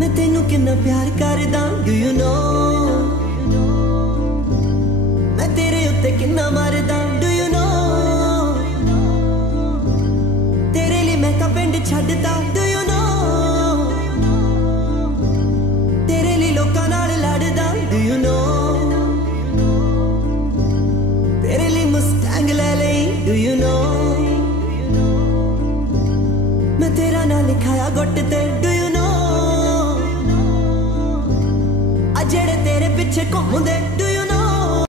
मैं तेनू किन्ना प्यार करदा डू यू नो मैं तेरे उत्ते किन्ना मरदा डू यू नो तेरे लिए मैं तां पिंड छड्डदा डू यू नो तेरे लिए लोकां नाल लड़दा डू यू नो तेरे लिए मुस्टैंग ले लई डू यू नो मैं तेरा नाम लिखाया गुट ते डू यू नो जेड़े तेरे पिछे घूमदे